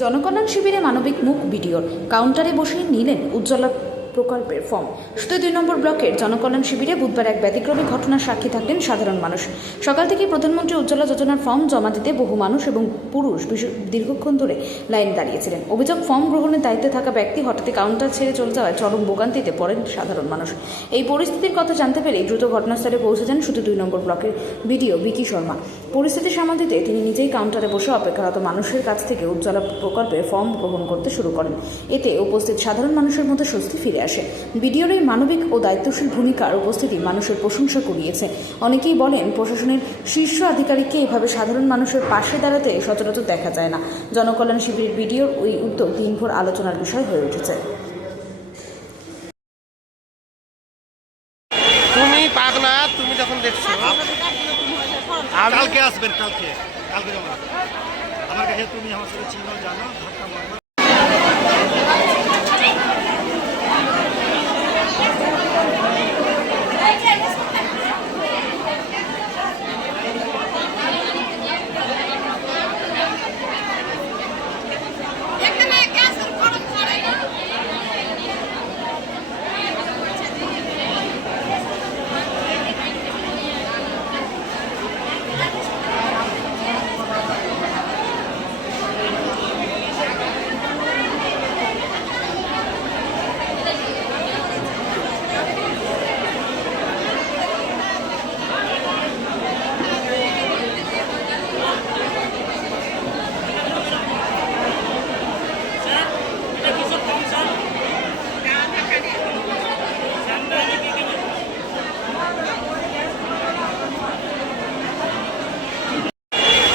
জনকল্যাণ শিবিরে মানবিক মুখ ভিডিওর কাউন্টারে বসে নিলেন উজ্জ্বলা প্রকল্পের ফর্ম। শুধু 2 নম্বর ব্লকের জনকল্যাণ শিবিরে বুধবার এক ব্যতিক্রমী ঘটনার সাক্ষী থাকলেন সাধারণ মানুষ। সকাল থেকে প্রধানমন্ত্রী উজ্জ্বলা যোজনার ফর্ম জমা দিতে বহু মানুষ এবং পুরুষ দীর্ঘক্ষণ ধরে লাইন দাঁড়িয়েছিলেন। অভিযোগ, ফর্ম গ্রহণের দায়িত্বে থাকা ব্যক্তি হঠাৎ কাউন্টার ছেড়ে চলে যাওয়ায় চরম ভোগান্তিতে পড়েন সাধারণ মানুষ। এই পরিস্থিতির কথা জানতে পেরে দ্রুত ঘটনাস্থলে পৌঁছে যান শুধু 2 নম্বর ব্লকের বিডিও বিকি শর্মা। পরিস্থিতি সামাল দিতে তিনি নিজেই কাউন্টারে বসে অপেক্ষারত মানুষের কাছ থেকে উজ্জ্বলা প্রকল্পের ফর্ম গ্রহণ করতে শুরু করেন। এতে উপস্থিত সাধারণ মানুষের মধ্যে স্বস্তি ফিরে আসে। বিডিওর এই মানবিক ও দায়িত্বশীল ভূমিকার উপস্থিতি মানুষের প্রশংসা কুড়িয়েছে। অনেকেই বলেন, প্রশাসনের শীর্ষ আধিকারিককে এভাবে সাধারণ মানুষের পাশে দাঁড়াতে সচরাচর দেখা যায় না। জনকল্যাণ শিবিরের বিডিওর ওই উদ্যোগ দিনভর আলোচনার বিষয় হয়ে উঠেছে। তুমি পাগলা, তুমি যখন দেখছো কালকে আসবেন, কালকে জমা আমার কাছে। তুমি আমার সাথে চিনো, জানো, ধাক্কা মারবো।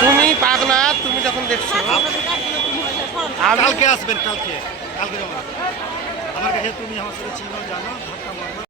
তুমি পাগলা, তুমি যখন দেখছো কালকে আসবেন, কালকে জমা আমার কাছে। তুমি আমার সাথে চিনো, জানো, ধাক্কা মারবো।